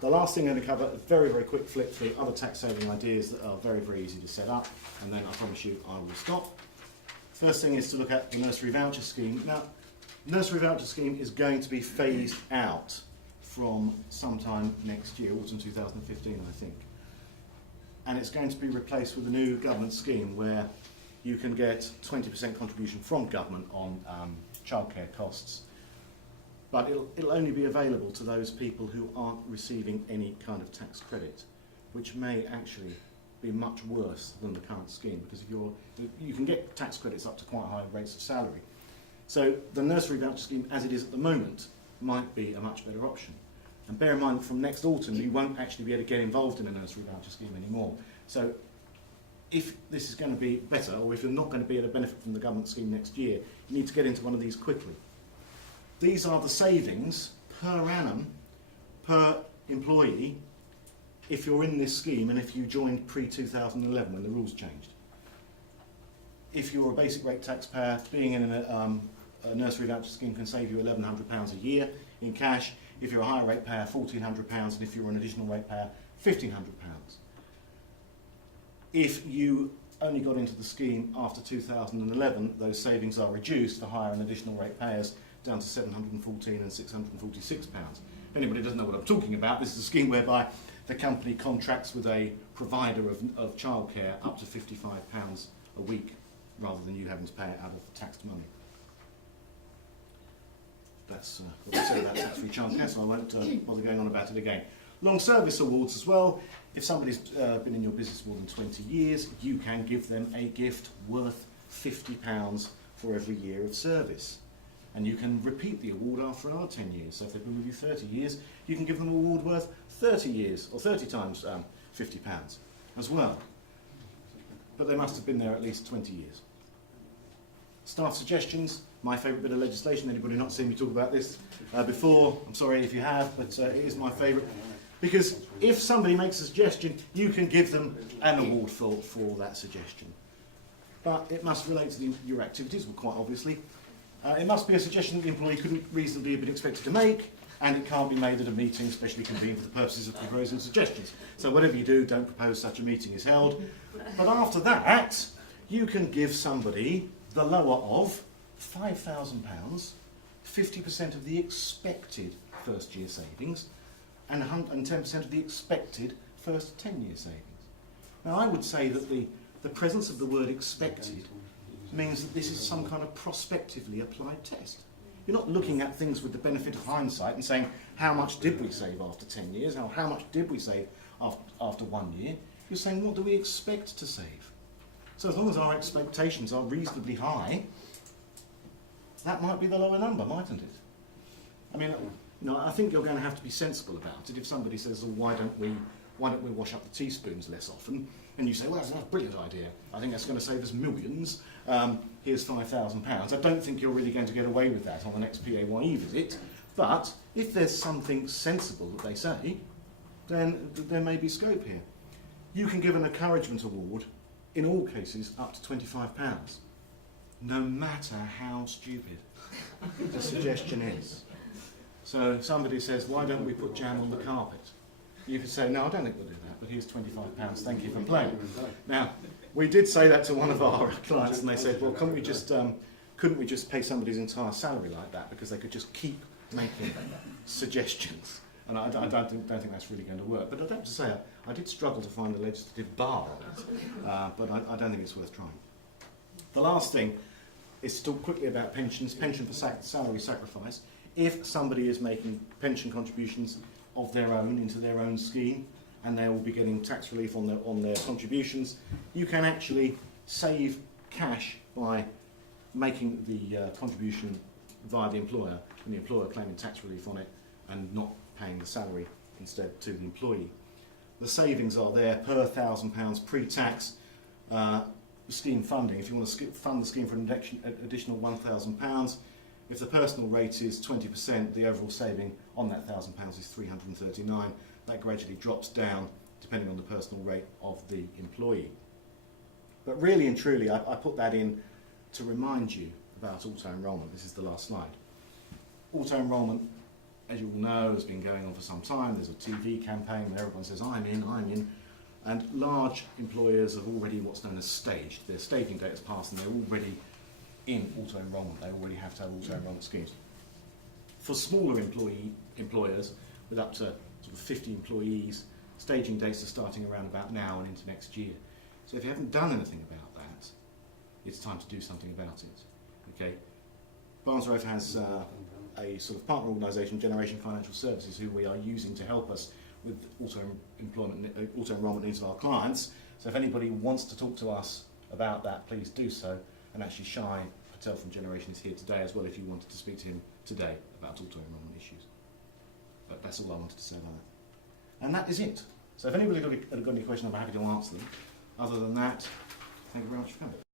The last thing I'm going to cover, a very, very quick flip through other tax saving ideas that are very, very easy to set up, and then I promise you I will stop. First thing is to look at the nursery voucher scheme. Now, nursery voucher scheme is going to be phased out from sometime next year, autumn 2015, I think. And it's going to be replaced with a new government scheme where you can get 20% contribution from government on childcare costs. But it'll only be available to those people who aren't receiving any kind of tax credit, which may actually be much worse than the current scheme, because if you can get tax credits up to quite high rates of salary. So the nursery voucher scheme, as it is at the moment, might be a much better option. And bear in mind, from next autumn, you won't actually be able to get involved in a nursery voucher scheme anymore. So if this is going to be better, or if you're not going to be able to benefit from the government scheme next year, you need to get into one of these quickly. These are the savings per annum, per employee, if you're in this scheme and if you joined pre-2011 when the rules changed. If you're a basic rate taxpayer, being in a nursery voucher scheme can save you £1,100 a year in cash. If you're a higher rate payer, £1,400, and if you're an additional rate payer, £1,500. If you only got into the scheme after 2011, those savings are reduced for higher and additional rate payers down to £714 and £646. If anybody doesn't know what I'm talking about, this is a scheme whereby the company contracts with a provider of childcare up to £55 a week, rather than you having to pay it out of taxed money. That's what I said about tax-free childcare, so I won't bother going on about it again. Long service awards as well. If somebody's been in your business more than 20 years, you can give them a gift worth £50 for every year of service. And you can repeat the award after another 10 years. So if they've been with you 30 years, you can give them an award worth 30 years, or 30 times £50 as well. But they must have been there at least 20 years. Staff suggestions, my favourite bit of legislation. Anybody not seen me talk about this before? I'm sorry if you have, but it is my favourite. Because if somebody makes a suggestion, you can give them an award for that suggestion. But it must relate to your activities, well, quite obviously. It must be a suggestion that the employee couldn't reasonably have been expected to make, and it can't be made at a meeting specially convened for the purposes of proposing suggestions. So whatever you do, don't propose such a meeting is held. But after that, you can give somebody the lower of £5,000, 50% of the expected first year savings, and 10% of the expected first 10-year savings. Now I would say that the presence of the word expected means that this is some kind of prospectively applied test. You're not looking at things with the benefit of hindsight and saying, how much did we save after 10 years? How much did we save after 1 year? You're saying, what do we expect to save? So as long as our expectations are reasonably high, that might be the lower number, mightn't it? I mean, I think you're going to have to be sensible about it. If somebody says, oh, why don't we wash up the teaspoons less often? And you say, well, that's a brilliant idea. I think that's going to save us millions. Here's £5,000. I don't think you're really going to get away with that on the next PAYE visit. But if there's something sensible that they say, then there may be scope here. You can give an encouragement award, in all cases, up to £25, no matter how stupid the suggestion is. So somebody says, why don't we put jam on the carpet? You could say, no, I don't think we'll do that, but here's £25, thank you for playing. Now, we did say that to one of our clients, and they said, well, couldn't we just pay somebody's entire salary like that, because they could just keep making suggestions? And I don't think that's really going to work. But I'd have to say, I did struggle to find a legislative bar on it, but I don't think it's worth trying. The last thing is to talk quickly about pensions, pension for salary sacrifice. If somebody is making pension contributions of their own into their own scheme, and they will be getting tax relief on their contributions, you can actually save cash by making the contribution via the employer, and the employer claiming tax relief on it and not paying the salary instead to the employee. The savings are there per £1,000 pre-tax scheme funding. If you want to fund the scheme for an additional £1,000, if the personal rate is 20%, the overall saving on that £1,000 is £339. That gradually drops down depending on the personal rate of the employee. But really and truly, I put that in to remind you about auto-enrolment. This is the last slide. Auto-enrolment as you all know, has been going on for some time. There's a TV campaign where everyone says, I'm in. And large employers have already what's known as staged. Their staging date has passed and they're already in auto-enrolment. They already have to have auto-enrolment schemes. For smaller employers with up to sort of 50 employees, staging dates are starting around about now and into next year. So if you haven't done anything about that, it's time to do something about it. Okay? Barnes has a sort of partner organisation, Generation Financial Services, who we are using to help us with auto-enrolment needs of our clients. So if anybody wants to talk to us about that, please do so. And actually Shai Patel from Generation is here today as well if you wanted to speak to him today about auto-enrolment issues. But that's all I wanted to say about that. And that is it. So if anybody's got any questions, I'm happy to answer them. Other than that, thank you very much for coming.